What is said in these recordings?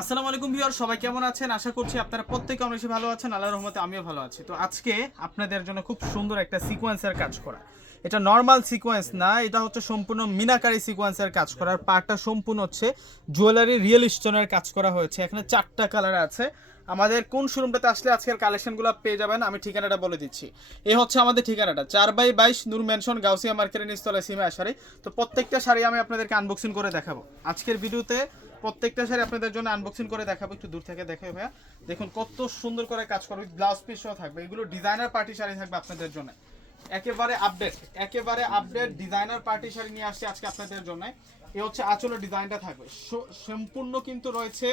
আসসালামু আলাইকুম ভিউয়ার, সবাই কেমন আছেন? আশা করছি আপনারা প্রত্যেকে অনেক ভালো আছেন, আল্লাহর রহমতে আমিও ভালো আছি। তো আজকে আপনাদের জন্য খুব সুন্দর একটা সিকোয়েন্সের কাজ করা। এটা নর্মাল সিকোয়েন্স না, এটা হচ্ছে সম্পূর্ণ মিনাকারি সিকোয়েন্সের কাজ করা। আর পার্টটা সম্পূর্ণ হচ্ছে জুয়েলারি রিয়েল স্টোনের কাজ করা হয়েছে। এখানে চারটা কালার আছে। আমাদের কোন শোরুমটাতে আসলে আজকের কালেকশনগুলো পেয়ে যাবেন, আমি ঠিকানাটা বলে দিচ্ছি। এই হচ্ছে আমাদের ঠিকানাটা, চার বাই বাইশ নূর মেনশন গাউসিয়া মার্কেটের নিচতলায় সিমে শাড়ি তো প্রত্যেকটা শাড়ি আমি আপনাদেরকে আনবক্সিং করে দেখাবো। আজকের ভিডিওতে প্রত্যেকটা শাড়ি আপনাদের জন্য আনবক্সিং করে দেখাবো, একটু দূর থেকে দেখে ভাইয়া। দেখুন কত সুন্দর করে কাজ করবে ব্লাউজ পিসও থাকবে, এগুলো ডিজাইনার পার্টি শাড়ি থাকবে আপনাদের জন্য। একেবারে আপডেট একেবারে আপডেট ডিজাইনার পার্টি শাড়ি নিয়ে আসছে আজকে আপনাদের জন্য। এ হচ্ছে আঁচলের ডিজাইনটা থাকবে। সম্পূর্ণ কিন্তু রয়েছে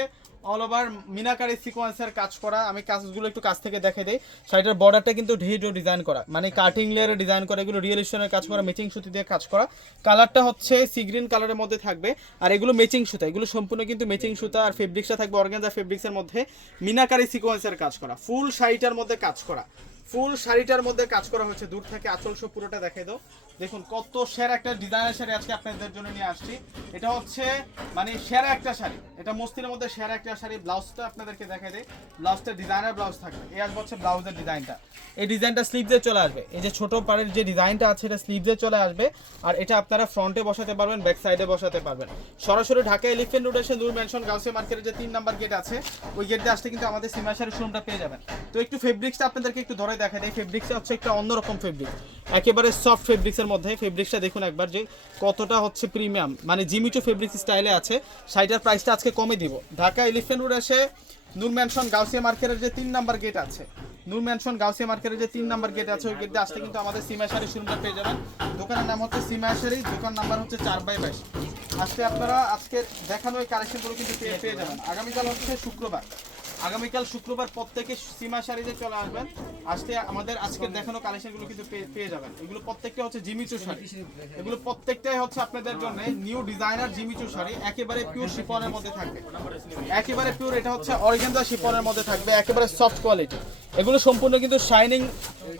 অল ওভার মিনাকারি সিকোয়েন্সের কাজ করা। আমি কাজগুলো একটু কাছ থেকে দেখে দিই। শাড়িটার বর্ডারটা কিন্তু ঢিডো ডিজাইন করা। মানে কাটিং লেয়ারে ডিজাইন করা, এগুলো রিয়েল স্টোনের কাজ করা ম্যাচিং সুতি দিয়ে কাজ করা। কালারটা হচ্ছে সি গ্রিন কালারের মধ্যে থাকবে। আর এগুলো ম্যাচিং সুতা, এগুলো সম্পূর্ণ কিন্তু ম্যাচিং সুতা আর ফেব্রিক্সটা থাকবে অর্গানজা ফেব্রিক্সের মধ্যে। মিনাকারি সিকোয়েন্সের কাজ করা। ফুল শাড়িটার মধ্যে কাজ করা। ফুল শাড়িটার মধ্যে কাজ করা হয়েছে। দূর থেকে আঁচল সব পুরোটা দেখাই দাও। দেখুন, কত সেরা একটা ডিজাইনের শাড়ি আজকে আপনাদের জন্য নিয়ে আসছি। এটা হচ্ছে মানে সেরা একটা শাড়ি। এটা মস্তির মধ্যে সেরা একটা শাড়ি। ব্লাউজটা আপনাদেরকে দেখাই দেয় ব্লাউজটা ডিজাইনার ব্লাউজ থাকবে। এই আসবে হচ্ছে ব্লাউজের ডিজাইনটা এই ডিজাইনটা স্লিভ দিয়ে চলে আসবে। এই যে ছোট পাড়ের যে ডিজাইনটা আছে, এটা স্লিভ দিয়ে চলে আসবে। আর এটা আপনারা ফ্রন্টে বসাতে পারবেন ব্যাক সাইডে বসাতে পারবেন। সরাসরি ঢাকা এলিফেন্ট রোড এসে নূর মেনশন গাউসিয়া মার্কেটের যে তিন নাম্বার গেট আছে, ওই গেট দিয়ে আসতে কিন্তু আমাদের সীমা শাড়ির শোরুমটা পেয়ে যাবেন। তো একটু ফেব্রিক্সটা আপনাদেরকে একটু ধরে দেখা দেয় ফেব্রিক্সটা হচ্ছে একটা অন্যরকম ফেব্রিক একেবারে সফট ফেব্রিক্সের মধ্যে ফেব্রিক্সটা দেখুন একবার যে কতটা হচ্ছে প্রিমিয়াম মানে জিমিচো ফেব্রিক্স স্টাইলে আছে, শাড়িটার প্রাইসটা আজকে কমে দিব। ঢাকা এলিফেন্ট রোড এসে নূর ম্যানশন গাউসিয়া মার্কেটের যে তিন নাম্বার গেট আছে। নূর ম্যানশন গাউসিয়া মার্কেটের যে তিন নাম্বার গেট আছে, ওই গেটে আসতে কিন্তু আমাদের সীমা শাড়ি পেয়ে যাবেন। দোকানের নাম হচ্ছে সীমা শাড়ি, দোকান নাম্বার হচ্ছে চার বাই বাইশ। আজকে আপনারা আজকে দেখানো এই কালেকশনগুলো কিন্তু পেয়ে যাবেন। আগামীকাল হচ্ছে শুক্রবার। আগামীকাল শুক্রবার প্রত্যেকে সীমা শাড়িতে চলে আসবেন। আসতে আমাদের আজকের দেখানো কালেকশনগুলো কিন্তু পেয়ে- যাবেন। এগুলো প্রত্যেকটা হচ্ছে জিমিচু শাড়ি এগুলো প্রত্যেকটাই হচ্ছে আপনাদের জন্য নিউ ডিজাইনার জিমিচু শাড়ি একেবারে পিওর শিফনের মধ্যে থাকবে। একেবারে পিওর এটা হচ্ছে অরিজিনাল শিফনের মধ্যে থাকবে। একেবারে সফট কোয়ালিটি এগুলো সম্পূর্ণ কিন্তু শাইনিং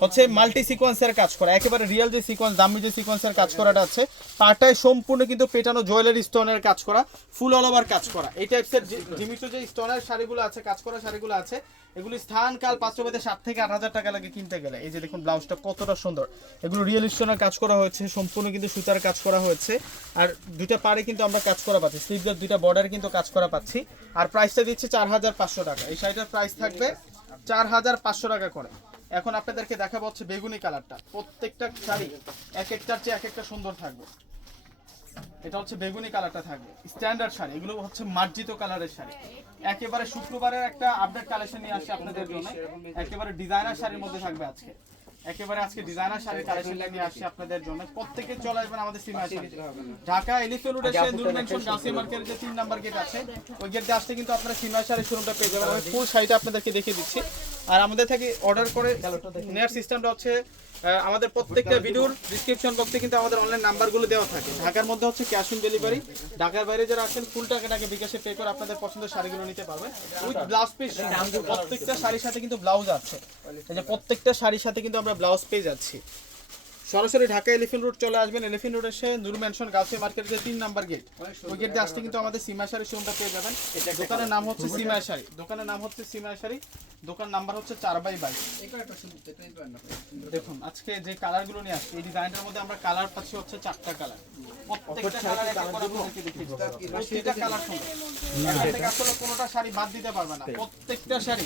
হচ্ছে মাল্টি সিকোয়েন্সের কাজ করা, একেবারে রিয়েল যে সিকোয়েন্স দামি যে সিকোয়েন্সের কাজ করাটা আছে পাটায় সম্পূর্ণ কিন্তু পেটানো জুয়েলারি স্টোনের কাজ করা ফুল অল ওভার কাজ করা। এই টাইপসের জিমিচু যে স্টোনের শাড়িগুলো আছে, কাজ করা শাড়িগুলো আছে, এগুলি স্থান, কাল পাঁচশো সাত থেকে আট হাজার টাকা লাগে কিনতে গেলে। এই যে দেখুন ব্লাউজটা কতটা সুন্দর। এগুলো রিয়েল স্টোনের কাজ করা হয়েছে, সম্পূর্ণ কিন্তু সুতার কাজ করা হয়েছে। আর দুইটা পাড়ে কিন্তু আমরা কাজ করা পাচ্ছি স্লিভদের দুইটা বর্ডারে কিন্তু কাজ করা পাচ্ছি। আর প্রাইসটা দিচ্ছে চার হাজার পাঁচশো টাকা। এই শাড়িটার প্রাইস থাকবে চার হাজার পাঁচশো টাকা করে। এখন আপনাদেরকে দেখাবো হচ্ছে বেগুনি কালারটা। প্রত্যেকটা শাড়ি এক একটার চেয়ে এক একটা সুন্দর থাকবে। এটা হচ্ছে বেগুনি কালারটা থাকবে। স্ট্যান্ডার্ড শাড়ি, এগুলো হচ্ছে মার্জিত কালারের শাড়ি। একেবারে শুক্রবারের একটা আপডেট কালেকশন নিয়ে আসছে আপনাদের জন্য। একেবারে ডিজাইনার শাড়ির মধ্যে থাকবে আজকে। একেবারে আজকে ডিজাইনার শাড়ির কালেকশন নিয়ে আসছে আপনাদের জন্য। প্রত্যেকে চলে আসবেন আমাদের শাড়ি। ঢাকা এলিফেন্ট রোড এসে নূর মেনশন গাউসি মার্কেটের যে তিন নাম্বার গেট আছে, ওই গেট দিয়ে আসতে কিন্তু আপনারা সিমা শাড়ির শোরুমটা পেয়ে যাবেন। আমি ফুল শাড়িটা আপনাদেরকে দেখিয়ে দিচ্ছি। আর আমাদের থেকে অর্ডার করে নেয়ার সিস্টেমটা হচ্ছে আমাদের প্রত্যেকটা ভিডিওর ডিসক্রিপশন বক্সে কিন্তু আমাদের অনলাইন নাম্বারগুলো দেওয়া থাকে। ঢাকার মধ্যে হচ্ছে ক্যাশ অন ডেলিভারি ঢাকার বাইরে যারা আছেন ফুল টাকাটাকে বিকাশে পে করে আপনাদের পছন্দের শাড়িগুলো নিতে পারবেন। উইথ ব্লাউজ পিস প্রত্যেকটা শাড়ির সাথে কিন্তু ব্লাউজ আছে। প্রত্যেকটা শাড়ির সাথে কিন্তু আমরা ব্লাউজ পেয়ে যাচ্ছি। সরাসরি ঢাকা এলিফেন্ট রোড চলে আসবেন। এলিফেন্ট রোড এসে নূর ম্যানশন গাউসি মার্কেটের যে তিন নাম্বার গেট ওই গেট দিয়ে আসতে কিন্তু আমাদের সীমা শাড়ি শোরুমটা পেয়ে যাবেন। দোকানের নাম হচ্ছে সীমা শাড়ি। দোকানের নাম হচ্ছে সীমা শাড়ি। দোকান নাম্বার হচ্ছে চার বাই বাইশ। দেখুন আজকে যে কালারগুলো নিয়ে আসছে এই ডিজাইনটার মধ্যে আমরা কালার পাচ্ছি হচ্ছে চারটা কালার। প্রত্যেকটা কালার কালার কোনোটা শাড়ি বাদ দিতে পারবে না। প্রত্যেকটা শাড়ি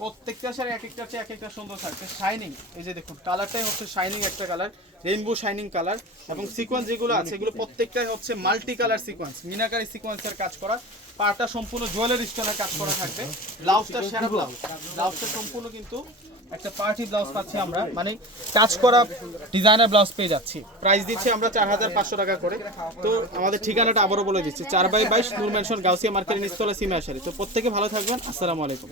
প্রত্যেকটা শাড়ি এক একটা এক একটা সুন্দর থাকছে শাইনিং এই যে দেখুন, কালারটাই হচ্ছে শাইনিং একটা কালার রেইনবো শাইনিং কালার এবং সিকোয়েন্স যেগুলো আছে, এগুলো প্রত্যেকটাই হচ্ছে মাল্টি কালার সিকোয়েন্স মিনাকারি সিকোয়েন্সের কাজ করা, পাটা সম্পূর্ণ জুয়েলারি স্টোনের কাজ করা থাকবে। ব্লাউজটা সেরা ব্লাউজ ব্লাউজটা সম্পূর্ণ কিন্তু একটা পার্টি ব্লাউজ পাচ্ছি আমরা মানে টাচ করা ডিজাইনার ব্লাউজ পেয়ে যাচ্ছি। প্রাইস দিচ্ছি আমরা চার হাজার পাঁচশো টাকা করে। তো আমাদের ঠিকানাটা আবারও বলে দিচ্ছি, চার বাই বাইশ, নূর ম্যানশন, গাউসিয়া মার্কেটের নিস্তলা সিমা আসারি তো প্রত্যেকে ভালো থাকবেন, আসসালামু আলাইকুম।